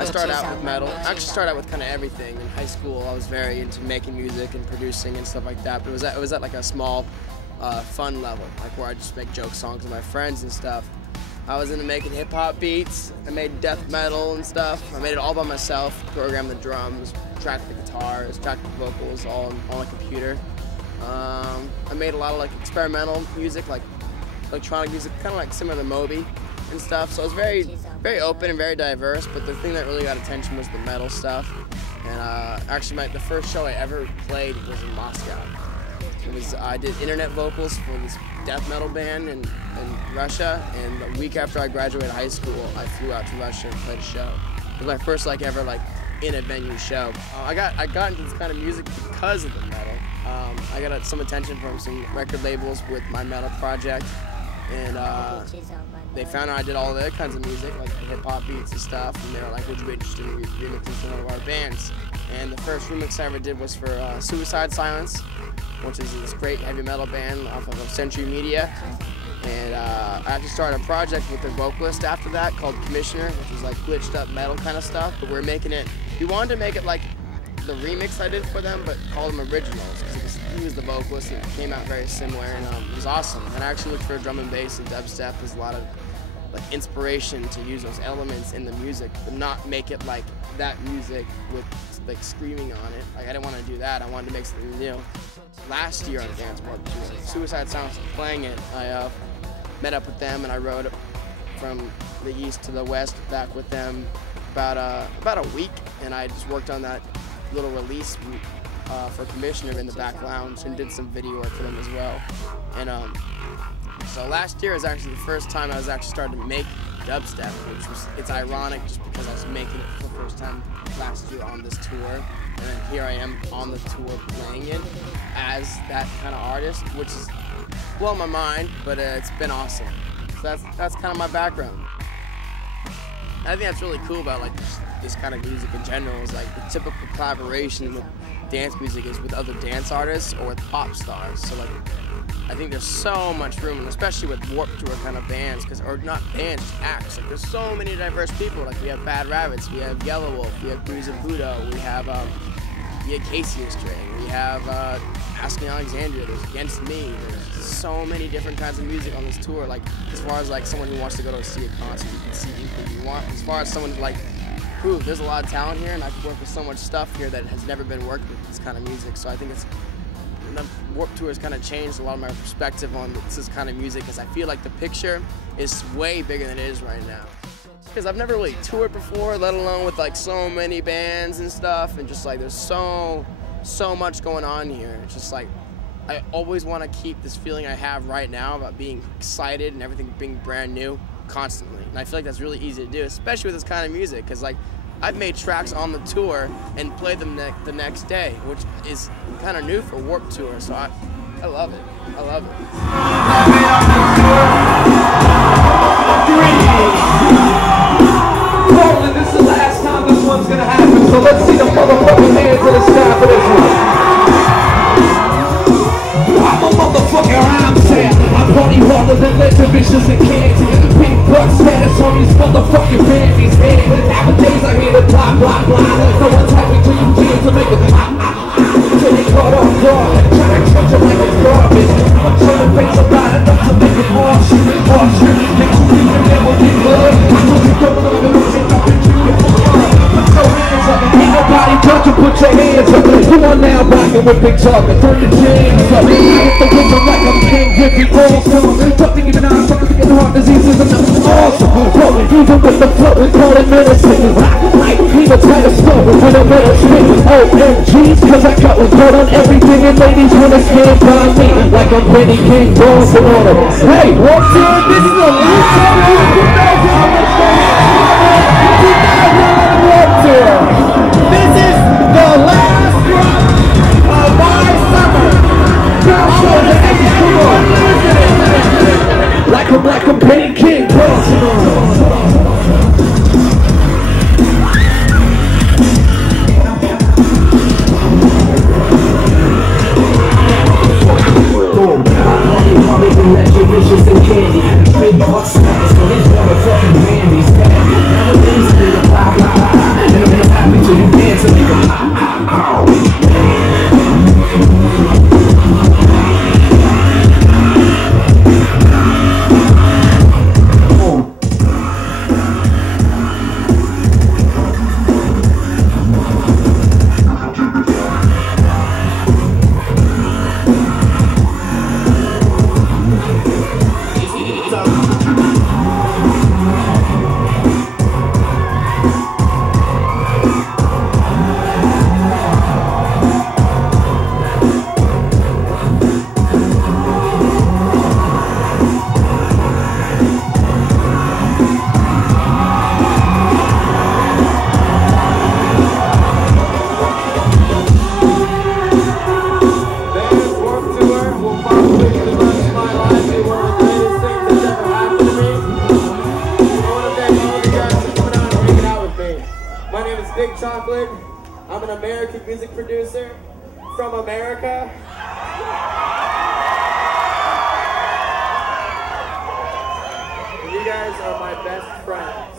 I started out with metal. I actually started out with kind of everything. In high school, I was very into making music and producing and stuff like that. But it was at like a small, fun level, like where I just make joke songs with my friends and stuff. I was into making hip hop beats. I made death metal and stuff. I made it all by myself. Programmed the drums, tracked the guitars, tracked the vocals, all on a computer. I made a lot of like experimental music, like electronic music, kind of like similar to Moby and stuff. So it was very open and very diverse. But the thing that really got attention was the metal stuff. And actually, the first show I ever played was in Moscow. I did internet vocals for this death metal band in Russia, and the week after I graduated high school, I flew out to Russia and played a show. It was my first ever in a venue show. I got into this kind of music because of the metal. I got some attention from some record labels with my metal project, and they found out I did all the other kinds of music, like hip hop beats and stuff, and they were like, would you be interested in remixing some of our bands? And the first remix I ever did was for Suicide Silence, which is this great heavy metal band off of Century Media. And I actually started a project with their vocalist after that called Commissioner, which was like glitched up metal kind of stuff. But we wanted to make it like the remix I did for them, but call them originals, because he was the vocalist and it came out very similar, and it was awesome. And I actually looked for drum and bass and dubstep. There's a lot of like inspiration to use those elements in the music, but not make it like that music with like screaming on it. Like I didn't want to do that. I wanted to make something new. Last year on the Dance Warped tour, Suicide Silence was playing it. I met up with them and I rode from the east to the west back with them about a week, and I just worked on that little release for Commissioner in the back lounge and did some video work for them as well. And so last year was actually the first time I was actually starting to make dubstep, it's ironic just because I was making it for the first time last year on this tour, and then here I am on the tour playing it as that kind of artist, which is blowing my mind, but it's been awesome. So that's kind of my background. I think that's really cool about like this kind of music in general, is like the typical collaboration with dance music is with other dance artists or with pop stars. So like I think there's so much room, and especially with Warped Tour kind of bands, or not bands, just acts. Like there's so many diverse people. Like we have Bad Rabbits, we have Yellow Wolf, we have Grieves and Budo, we have Casey and String, we have Asking Alexandria, there's Against Me. There's so many different kinds of music on this tour. Like as far as like someone who wants to go to see a concert, you can see anything you want. As far as someone like, there's a lot of talent here, and I can work with so much stuff here that has never been worked with this kind of music. So I think the Warped Tour has kind of changed a lot of my perspective on this kind of music, because I feel like the picture is way bigger than it is right now. Because I've never really toured before, let alone with like so many bands and stuff, and just like there's so much going on here. It's just like I always want to keep this feeling I have right now about being excited and everything being brand new constantly. And I feel like that's really easy to do, especially with this kind of music, because like I've made tracks on the tour and played them the next day, which is kind of new for Warped Tour, so I love it. I love it. Portland, this is the last time this one's gonna happen, so let's see the motherfucking hands to the sky for this one. I'm a motherfucker, I'm sad. I'm party harder than Letter Vicious and Candy. Big buck status on these motherfucking panties. And nowadays I hear the blah, blah, blah. No one's happy till you feel to make it till they caught off guard. Trying to touch it like it's garbage. I'm trying to face about enough to make it harsh. Next week the devil get blood. I know you don't love it, it's nothing to it. Put your hands up. Ain't nobody touching, put your hands up. Come on now, rockin' with Big Talk and turn the jams up. Hit the rhythm like I'm King Griffey Awesome. Something even on something in heart diseases and I'm awesome. Rolling even with the flow and call it medicine. Rock like Peter Tiger Snow with a metal spin. OMGs, cause I got one caught on everything, and ladies wanna stand by me like I'm Benny King dancing on them. Hey, what's up? This is the last time we can know how much this is the last drop of my summer. Like I'm Benny King dancing on them. Vicious and candy, big box snacks, so these motherfuckers Chocolate. I'm an American music producer from America. You guys are my best friends.